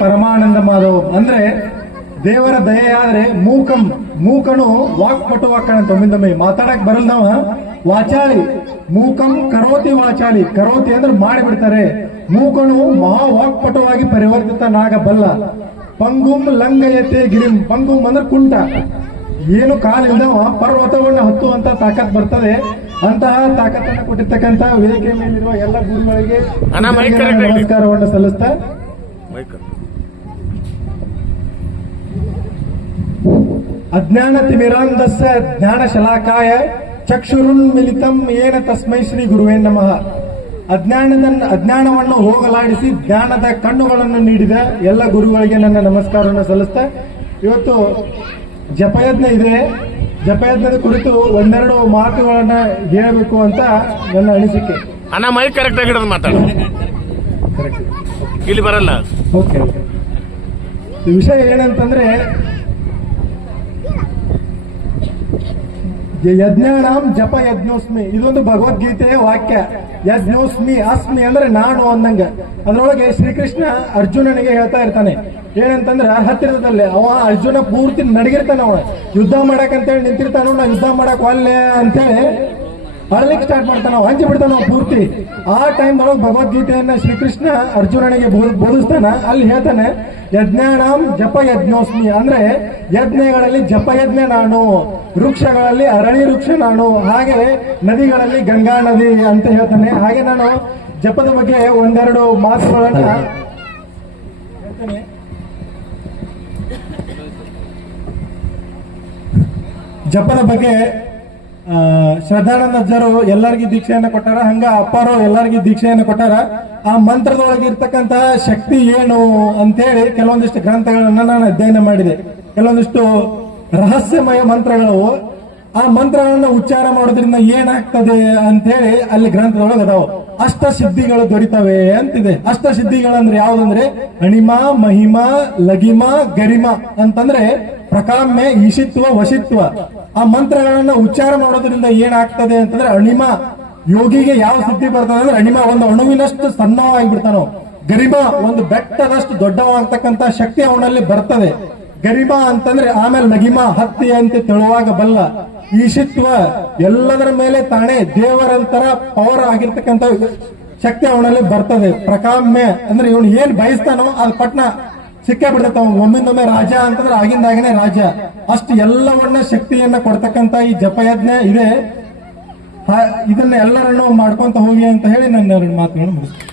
ಪರಮಾನಂದ ಮಾಧವ್ ಅಂದ್ರೆ ದೇವರ ದಯೆಯಾದ್ರೆ ಮೂಕಂ ಮೂಕನು ವಾಕ್ಪಟುವಾಕಣಂತ ಒಮ್ಮಿಂದೊಮ್ಮೆ ಮಾತಾಡಕ್ ಬರಲ್ದವ? ವಾಚಾಳಿ. ಮೂಕಂ ಕರೋತಿ ವಾಚಾಳಿ. ಕರೋತಿ ಅಂದ್ರೆ ಮಾಡಿಬಿಡ್ತಾರೆ. ಮೂಕನು ಮಹಾ ವಾಕ್ಪಟುವಾಗಿ ಪರಿವರ್ತಿತನಾಗಬಲ್ಲ ಪಂಗುಂ ಲಂಗಯತೆ ಗಿರಿಂ. ಪಂಗುಂ ಅಂದ್ರೆ ಕುಂಟ. ಏನು ಕಾಲಿಲ್ದವ ಪರ್ವತವನ್ನು ಹತ್ತುವಂತ ತಾಕತ್ ಬರ್ತದೆ. ಅಂತಹ ತಾಕತ್ತನ್ನು ಕೊಟ್ಟಿರ್ತಕ್ಕಂತಹ ವೇದಿಕೆ ಮೇಲಿರುವ ಎಲ್ಲ ಗುರುಗಳಿಗೆ ನಮಸ್ಕಾರವನ್ನು ಸಲ್ಲಿಸ್ತಾ ಮೈಕ್ ಅಜ್ಞಾನ ತಿಮಿರಾಂಧಸ್ಯ ಜ್ಞಾನ ಶಲಾಕಾಯ ಚಕ್ಷುರುನ್ ಮಿಲಿತಂ ಏನ ತಸ್ಮೈ ಶ್ರೀ ಗುರುವೇ ನಮಃ. ಅಜ್ಞಾನದ ಅಜ್ಞಾನವನ್ನು ಹೋಗಲಾಡಿಸಿ ಜ್ಞಾನದ ಕಣ್ಣುಗಳನ್ನು ನೀಡಿದ ಎಲ್ಲ ಗುರುಗಳಿಗೆ ನನ್ನ ನಮಸ್ಕಾರವನ್ನು ಸಲ್ಲಿಸ್ತಾ ಇವತ್ತು ಜಪಯಜ್ಞ ಇದೆ. ಜಪಯಜ್ಞದ ಕುರಿತು ಒಂದೆರಡು ಮಾತುಗಳನ್ನ ಹೇಳಬೇಕು ಅಂತ ನನ್ನ ಅನಿಸಿಕೆ. ಅಣ್ಣ ಮೈ ಕರೆಕ್ಟ್ ಆಗಿ ಮಾತಾಡೋದು ಮಾತಾಡು. ಇಲ್ಲಿ ಬರಲ್ಲ. ವಿಷಯ ಏನಂತಂದ್ರೆ, ಯಜ್ಞಾನಾಂ ಜಪ ಯಜ್ಞೋಸ್ಮಿ. ಇದೊಂದು ಭಗವದ್ಗೀತೆಯ ವಾಕ್ಯ. ಯಜ್ಞೋಸ್ಮಿ ಅಸ್ಮಿ ಅಂದ್ರೆ ನಾನು ಅಂದಂಗ ಅದ್ರೊಳಗೆ ಶ್ರೀಕೃಷ್ಣ ಅರ್ಜುನನಿಗೆ ಹೇಳ್ತಾ ಇರ್ತಾನೆ. ಏನಂತಂದ್ರೆ ಹತ್ತಿರದಲ್ಲೇ, ಅವ ಅರ್ಜುನ ಪೂರ್ತಿ ನಡಗಿರ್ತಾನ ಅವ ಯುದ್ಧ ಮಾಡಕಂತೇಳಿ ನಿಂತಿರ್ತಾನ ನಾ ಯುದ್ಧ ಮಾಡಕ್ ಒಲ್ಲೆ ಅಂತೇಳಿ ಅಳ್ಲಿಕ್ಕೆ ಸ್ಟಾರ್ಟ್ ಮಾಡ್ತಾನ, ಹಂಚಿ ಬಿಡ್ತಾನ, ಪೂರ್ತಿ. ಆ ಟೈಮ್ ಒಳಗೆ ಭಗವದ್ಗೀತೆಯನ್ನ ಶ್ರೀಕೃಷ್ಣ ಅರ್ಜುನನಿಗೆ ಬೋಧ- ಬೋಧಿಸ್ತಾನ. ಅಲ್ಲಿ ಹೇಳ್ತಾನೆ, ಯಜ್ಞಾನಾಂ ಜಪ ಯಜ್ಞೋಸ್ಮಿ ಅಂದ್ರೆ ಯಜ್ಞಗಳಲ್ಲಿ ಜಪಯಜ್ಞ ನಾನು, ವೃಕ್ಷಗಳಲ್ಲಿ ಅರಳಿ ವೃಕ್ಷ ನಾನು, ಹಾಗೆ ನದಿಗಳಲ್ಲಿ ಗಂಗಾ ನದಿ ಅಂತ ಹೇಳ್ತಾನೆ. ಹಾಗೆ ನಾನು ಜಪದ ಬಗ್ಗೆ ಒಂದೆರಡು ಮಾತುಗಳನ್ನ ಹೇಳ್ತಾನೆ. ಜಪದ ಬಗ್ಗೆ ಆ, ಶ್ರದ್ಧಾನಂದ ಅಜ್ಜರು ಎಲ್ಲರಿಗೂ ದೀಕ್ಷೆಯನ್ನು ಕೊಟ್ಟಾರ. ಹಂಗ ಅಪ್ಪಾರು ಎಲ್ಲರಿಗೂ ದೀಕ್ಷೆಯನ್ನು ಕೊಟ್ಟಾರ. ಆ ಮಂತ್ರದೊಳಗೆ ಇರ್ತಕ್ಕಂತಹ ಶಕ್ತಿ ಏನು ಅಂತೇಳಿ ಕೆಲವೊಂದಿಷ್ಟು ಗ್ರಂಥಗಳನ್ನ ನಾನು ಅಧ್ಯಯನ ಮಾಡಿದೆ. ಕೆಲವೊಂದಿಷ್ಟು ರಹಸ್ಯಮಯ ಮಂತ್ರಗಳು. ಆ ಮಂತ್ರಗಳನ್ನ ಉಚ್ಚಾರ ಮಾಡೋದ್ರಿಂದ ಏನಾಗ್ತದೆ ಅಂತೇಳಿ ಅಲ್ಲಿ ಗ್ರಂಥದೊಳಗೆ ಅದಾವ. ಅಷ್ಟ ಸಿದ್ಧಿಗಳು ದೊರಿತವೆ ಅಂತಿದೆ. ಅಷ್ಟ ಸಿದ್ಧಿಗಳಂದ್ರೆ ಯಾವ್ದಂದ್ರೆ? ಅಣಿಮ ಮಹಿಮ ಲಗಿಮ ಗರಿಮ ಅಂತಂದ್ರೆ ಪ್ರಕಾಮ್ಯ ಈಶಿತ್ವ ವಶಿತ್ವ. ಆ ಮಂತ್ರಗಳನ್ನ ಉಚ್ಚಾರ ಮಾಡೋದ್ರಿಂದ ಏನಾಗ್ತದೆ ಅಂತಂದ್ರೆ ಅಣಿಮ ಯೋಗಿಗೆ ಯಾವ ಸುದ್ದಿ ಬರ್ತದೆ ಅಂದ್ರೆ ಅಣಿಮ ಒಂದು ಅಣುವಿನಷ್ಟು ಸಣ್ಣವಾಗಿಬಿಡ್ತಾನೋ, ಗರಿಮ ಒಂದು ಬೆಟ್ಟದಷ್ಟು ದೊಡ್ಡವಾಗ್ತಕ್ಕಂತ ಶಕ್ತಿ ಅವನಲ್ಲಿ ಬರ್ತದೆ. ಗರಿಮ ಅಂತಂದ್ರೆ ಆಮೇಲೆ ನಗಿಮ, ಹತ್ತಿ ಅಂತ ತಿಳುವಾಗ ಬಲ್ಲ, ಈಶಿತ್ವ ಎಲ್ಲದರ ಮೇಲೆ ತಾನೇ ದೇವರಂತರ ಪವರ್ ಆಗಿರ್ತಕ್ಕಂಥ ಶಕ್ತಿ ಅವನಲ್ಲಿ ಬರ್ತದೆ. ಪ್ರಕಾಮ್ಯ ಅಂದ್ರೆ ಇವನು ಏನ್ ಬಯಸ್ತಾನೋ ಅದು ಪಟ್ನ ಸಿಕ್ಕೇ ಬಿಡ್ತಾವ ಒಮ್ಮಿಂದೊಮ್ಮೆ ರಾಜ ಅಂತಂದ್ರೆ ಆಗಿಂದಾಗನೇ ರಾಜ. ಅಷ್ಟು ಎಲ್ಲವನ್ನ ಶಕ್ತಿಯನ್ನ ಕೊಡ್ತಕ್ಕಂತ ಈ ಜಪಯಜ್ಞ ಇದೆ. ಇದನ್ನ ಎಲ್ಲರನ್ನು ಮಾಡ್ಕೊಂತ ಹೋಗಿ ಅಂತ ಹೇಳಿ ನನ್ನ ಎರಡು ಮಾತುಗಳನ್ನು ಮುಗಿಸ್ತೀನಿ.